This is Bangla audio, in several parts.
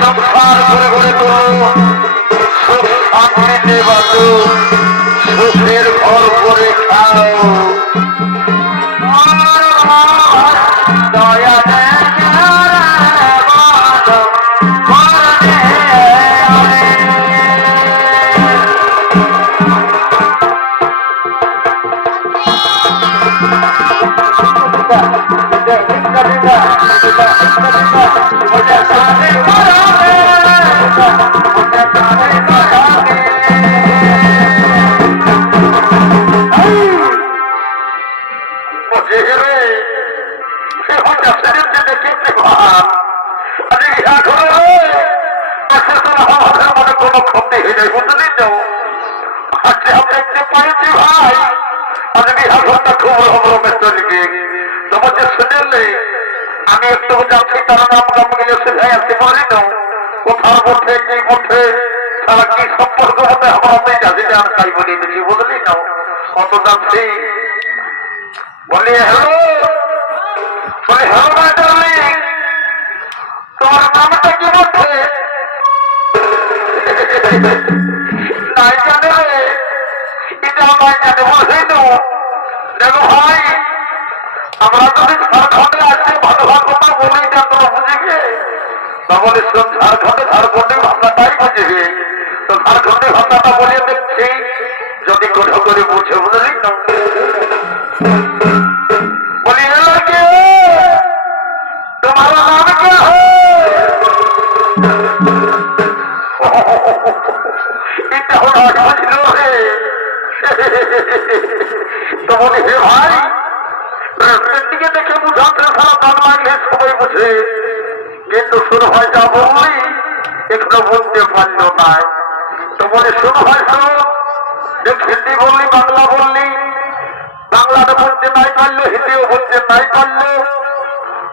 সংসার করে করে তো সুখ শান্তিতে বাঁচো, সুখের ঘর করে খাও। দয়া কোনো ক্ষতি হয়ে যায় বুঝলি তো। আজকে আমি দেখতে পাইছি ভাই, আজ বিহাঘরটা খুব রমরমে চলবে। তোমার যে শুনেলে আমি একটু যাচ্ছি, তারা নাম গাম গেলে সেটাই আসতে পারি না। কোথার মধ্যে কি মধ্যে তারা কি সম্পর্ক হবে আমার আমি জানি না, তাই বলে দিচ্ছি বুঝলি না। কত যাচ্ছি বলি হ্যালো, বলি হ্যালো মাই ডার্লিং, তোমার নামটা কি বলছে? নাই জানে রে, এটা নাই জানে বলছেই তো। দেখো ভাই, আমরা যদি ঝাড়খণ্ডে আসছি ভালো ভালো কথা বলেই না, তোরা বুঝিবে তাহলে ঝাড়খণ্ডে ঝাড়খণ্ডে ভাষাটাই বুঝিবে। তো ঝাড়খণ্ডে ভাষাটা বলে দেখছি, যদি কোথাও করে বুঝে বুঝলি না। বলি এলাকে তোমার নাম কে হয়? এটা হলো বুঝলো রে। তো বলি হে ভাই, প্রেসিডেন্ট দিকে দেখে বুঝাতে সারা দান লাগলে সবাই বুঝে, কিন্তু শুরু হয় যা বললি এখনো বলতে পারলো না। তো বলে শুরু হয় শুরু, দেখ হিন্দি বললি বাংলা বললি, বাংলাটা বলতে নাই পারলো, হিন্দিও বলতে নাই পারলো,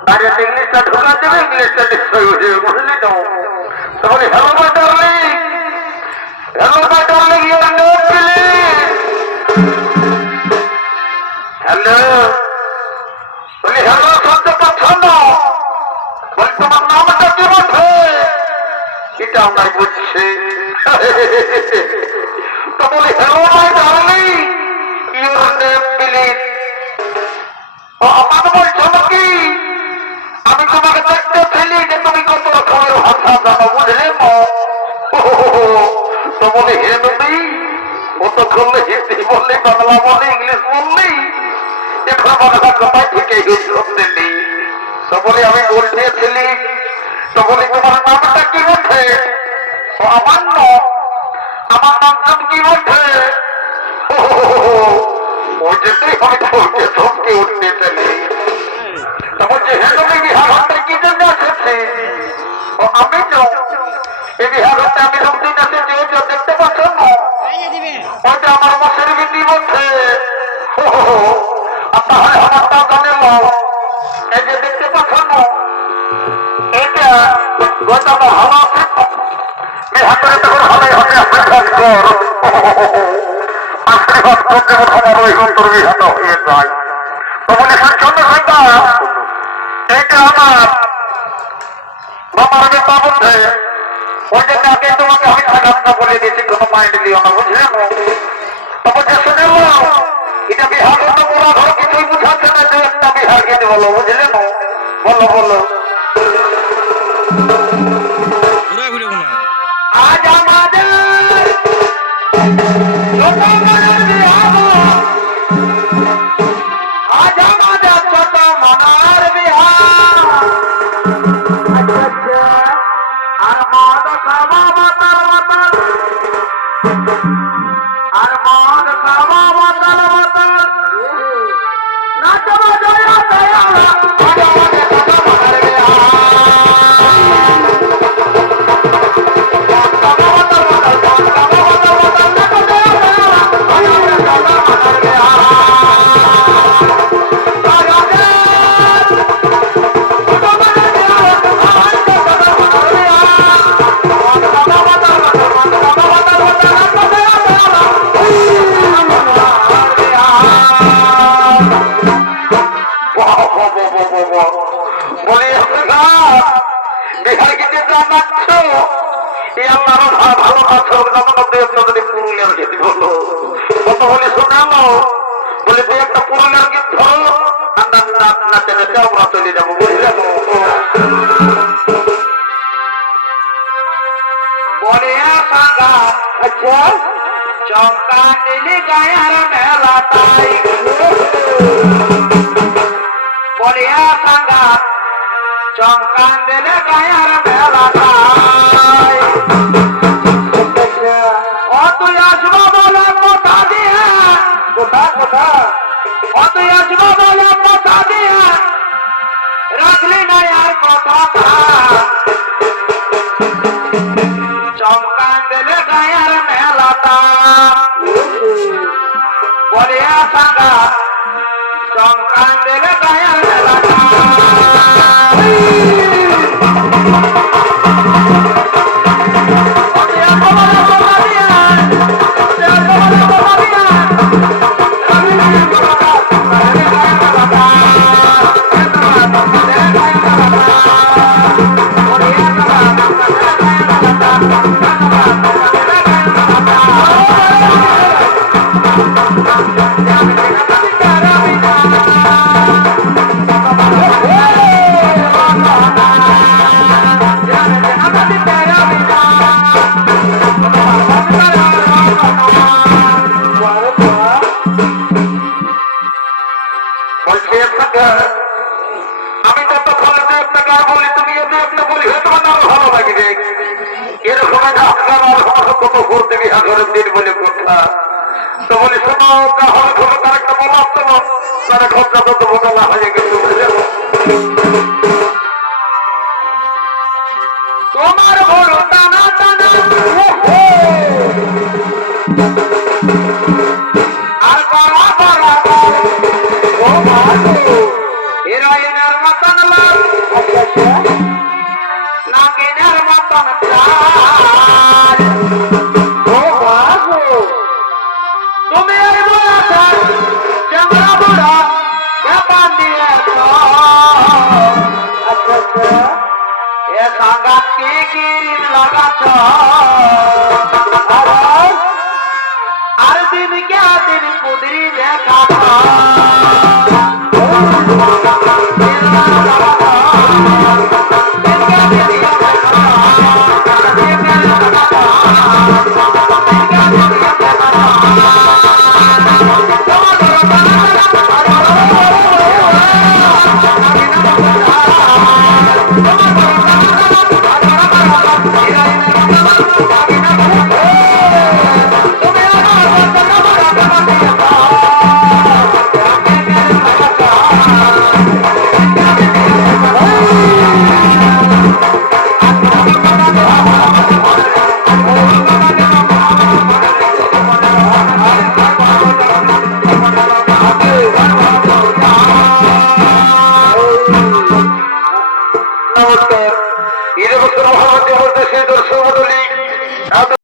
ডাইরেক্ট ইংলিশটা ঢোকা দেবে, ইংলিশটা নিশ্চয়ই হয়ে বুঝলি তো। তো বলি hello my darling, hello my darling, your name please. Hello, বলি হ্যালো শুনতে পাচ্ছ না? বলি তোমার নামটা কি বলছে? এটা আমায় বুঝছে। তো বলি hello my darling, your name please. আমার বলছো নাকি? আমি তোমাকে দেখতে ফেলি যে তুমি কত রকমের ভাষা জানো বুঝলে। তো বলি হে তুমি কত করলে হিন্দি বললি, বাংলা বললি, ইংলিশ বললি, এখন বাংলা কথাই থেকে শুনতে নেই। তো বলি আমি বলতেছিলি। তো বলি তোমার নামটা কি বলছে? আমার নাম কি বলছে? ওই জন্যই আমি বলতে চমকে উঠতে ফেলি। তো বলছে হে তুমি বিহাঘরটা কি জন্য এসেছি? আমি তো এই বিহাঘরটা আমি লোকদিন এসেছি, ওই যে দেখতে পাচ্ছ না, ওইটা আমার মাসের বিধি বলছে। আর তাহলে আমার তা জানে না, এই যে দেখতে পাচ্ছ না, এইটা ওইটা আমার হাওয়া বিহাঘরে তখন হবে হবে আশীর্বাদ কর, আশীর্বাদ করতে আমার ওই অন্তর বিহাত হয়ে যায়। তো বলে শুনছ না, এইটা আমার বাবার বেটা বলছে, ওই জন্য আগে তোমাকে আমি থাকা বলে দিয়েছি, কোনো মাইন্ড দিও না বুঝলে। তো বলছে শুনে এটা বিহার তো পুরা ঘর কিছুই বুঝাচ্ছে না, যে একটা বিহার গেতে বলো বুঝলে। বলো বলো। আজ আমাদের আজ আমাদের ছোট মনার বিহার, আর মদ খাওয়া বোতল বোতল, আর মদ খাওয়া বোতল বোতল, নাচবা জয়া জয়া, আজ আমাদের ছোট মনার বিহার। বিহার গিয়ে জানাচ্ছ এই আল্লাহর ভালো আছো যদি পুরুলিয়ার গীত বলো কত বলে শোনালো বলে তুই একটা পুরুলিয়ার গীত ধরো নাচতে নাচতে আমরা চলে যাবো বুঝলে বলে সাঙ্গা আচ্ছা চমকা দিলি গায়ার মেলা তাই বলে সাঙ্গা চমকা দিলে গায়ার মেলা তাই ও তুই আসবো বলে কথা দিয়ে কোথা কোথা ও তুই আসবো বলে কথা দিয়ে রাখলি না আর কথা চমকা দিলে গায়ার মেলাটা বলে সাঙ্গা চমকা দিলে গায়ার মেলাটা আমি ততক্ষণ আপনাকে আর বলি তুমি যদি আপনি বলি তোমার আরো ভালো লাগবে এরকম আপনার কত ঘুরতে বিহারের দিন বলে কথা তো বলি শোনো তাহলে কোনো তার একটা বলা তো তারা খরচা তত বোতলা হয়ে গেছে তোমার বড় টানা টানা আর করা করা হিরোইনের মতন লাল নাগিনের মতন চাল তুমি এই বয়সে চেংড়া বুড়া ব্যাপার দিয়েছ এ সাঙ্গাত কি গিরিম লাগাছ আর দিন কে দিন কুদরি দেখাছ নমস্কার। 20 বছর মহারাজ্য বলতে সেই দর্শক মন্ডলী